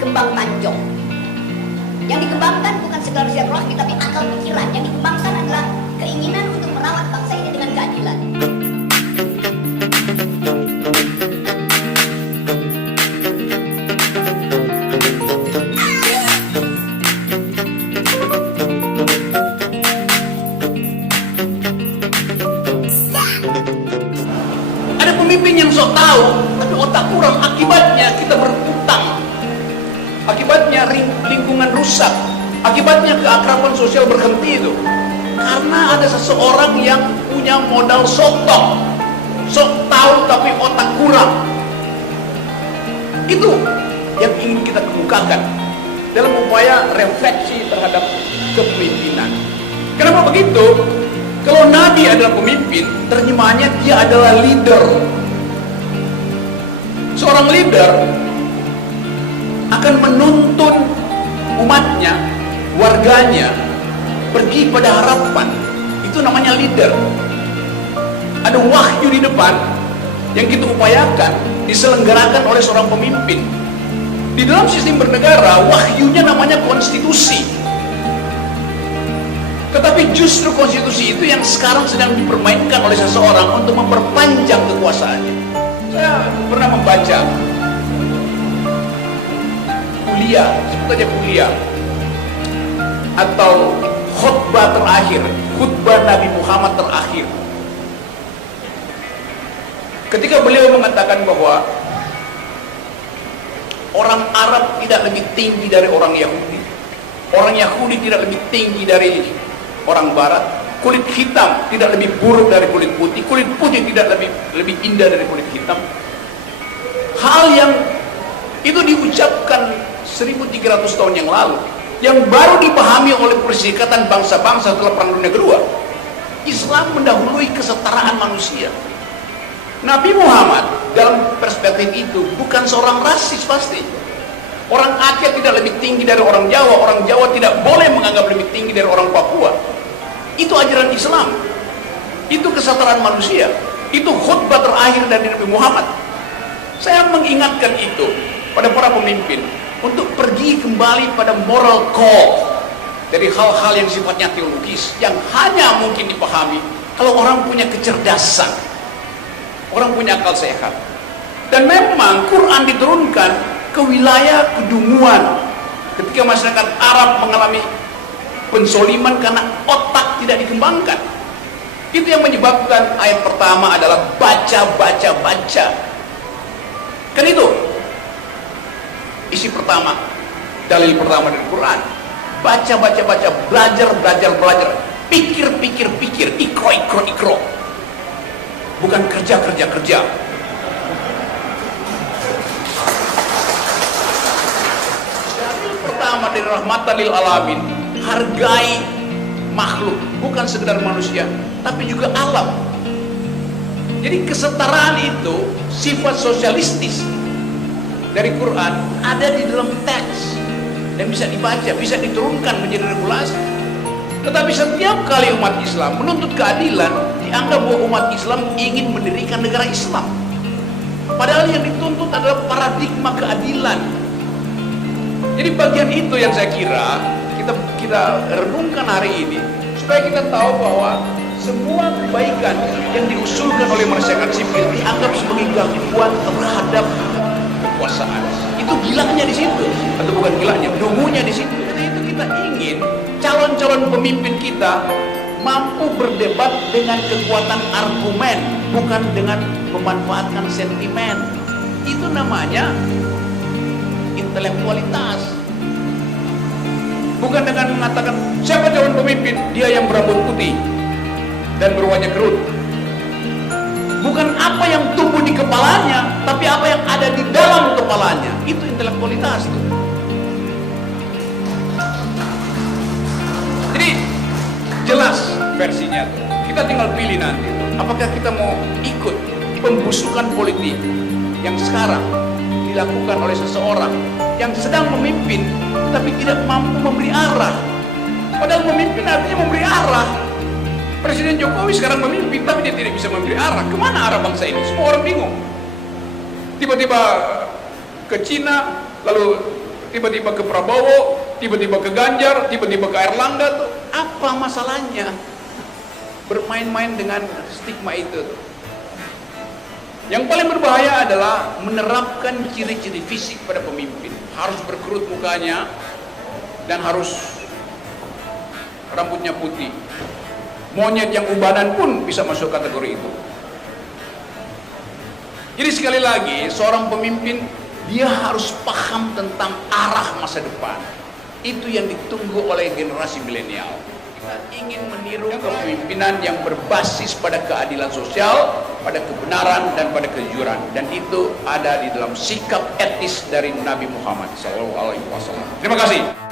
kembang tanjung. Yang dikembangkan bukan sekedar silaturahmi tapi akal pikiran. Yang dikembangkan adalah keinginan untuk merawat bangsa ini dengan keadilan. Ada pemimpin yang sok tahu, tapi otak kurang. Akibatnya kita berutang. Akibatnya lingkungan rusak. Akibatnya keakraban sosial berhenti itu. Karena ada seseorang yang punya modal sotok. Sok tahu tapi otak kurang. Itu yang ingin kita kemukakan dalam upaya refleksi terhadap kepemimpinan. Kenapa begitu? Kalau Nabi adalah pemimpin, terjemahannya dia adalah leader. Seorang leader akan menuntun umatnya, warganya, pergi pada harapan. Itu namanya leader. Ada wahyu di depan yang kita upayakan diselenggarakan oleh seorang pemimpin. Di dalam sistem bernegara, wahyunya namanya konstitusi. Tetapi justru konstitusi itu yang sekarang sedang dipermainkan oleh seseorang untuk memperpanjang kekuasaannya. Saya pernah membaca kuliah, sebut aja kuliah, atau khutbah terakhir, khutbah Nabi Muhammad terakhir. Ketika beliau mengatakan bahwa orang Arab tidak lebih tinggi dari orang Yahudi, orang Yahudi tidak lebih tinggi dari orang Barat, kulit hitam tidak lebih buruk dari kulit putih tidak lebih indah dari kulit hitam. Hal yang itu diucapkan 1300 tahun yang lalu, yang baru dipahami oleh Perserikatan Bangsa-Bangsa setelah Perang Dunia Kedua. Islam mendahului kesetaraan manusia. Nabi Muhammad dalam perspektif itu bukan seorang rasis pasti. Orang Aceh tidak lebih tinggi dari orang Jawa tidak boleh menganggap lebih tinggi dari orang Papua. Itu ajaran Islam. Itu kesetaraan manusia. Itu khutbah terakhir dari Nabi Muhammad. Saya mengingatkan itu pada para pemimpin untuk pergi kembali pada moral code dari hal-hal yang sifatnya teologis yang hanya mungkin dipahami kalau orang punya kecerdasan, orang punya akal sehat. Dan memang Quran diturunkan ke wilayah kedunguan ketika masyarakat Arab mengalami pensoliman karena otak tidak dikembangkan. Itu yang menyebabkan ayat pertama adalah baca. Kan itu isi pertama, dalil pertama dari Quran. Baca, belajar, pikir, ikro. Bukan kerja. Dalil pertama dari rahmatan lil alamin, hargai makhluk, bukan sekedar manusia, tapi juga alam. Jadi kesetaraan itu sifat sosialistis dari Quran ada di dalam teks dan bisa dibaca, bisa diturunkan menjadi regulasi. Tetapi setiap kali umat Islam menuntut keadilan, dianggap bahwa umat Islam ingin mendirikan negara Islam. Padahal yang dituntut adalah paradigma keadilan. Jadi bagian itu yang saya kira kita renungkan hari ini supaya kita tahu bahwa semua kebaikan yang diusulkan oleh masyarakat sipil dianggap sebagai gangguan terhadap kekuasaan. Itu gilanya di situ, atau bukan gilanya, dungunya di situ. Karena itu kita ingin calon-calon pemimpin kita mampu berdebat dengan kekuatan argumen, bukan dengan memanfaatkan sentimen. Itu namanya intelektualitas. Bukan dengan mengatakan siapa calon pemimpin, dia yang berambut putih dan berwajah kerut. Bukan apa yang tumbuh di kepalanya, tapi apa yang ada di dalam kepalanya. Itu intelektualitas tuh. Jadi jelas versinya tuh. Kita tinggal pilih nanti tuh. Apakah kita mau ikut pembusukan politik yang sekarang dilakukan oleh seseorang yang sedang memimpin tapi tidak mampu memberi arah. Padahal memimpin artinya memberi arah. Presiden Jokowi sekarang memimpin tapi dia tidak bisa memberi arah. Kemana arah bangsa ini? Semua orang bingung. Tiba-tiba ke Cina, lalu tiba-tiba ke Prabowo, tiba-tiba ke Ganjar, tiba-tiba ke Erlangga tuh. Apa masalahnya? Bermain-main dengan stigma itu. Yang paling berbahaya adalah menerapkan ciri-ciri fisik pada pemimpin. Harus berkerut mukanya dan harus rambutnya putih. Monyet yang ubanan pun bisa masuk kategori itu. Jadi sekali lagi, seorang pemimpin dia harus paham tentang arah masa depan. Itu yang ditunggu oleh generasi milenial. Kita ingin meniru kepemimpinan yang berbasis pada keadilan sosial, pada kebenaran dan pada kejujuran. Dan itu ada di dalam sikap etis dari Nabi Muhammad SAW. Terima kasih.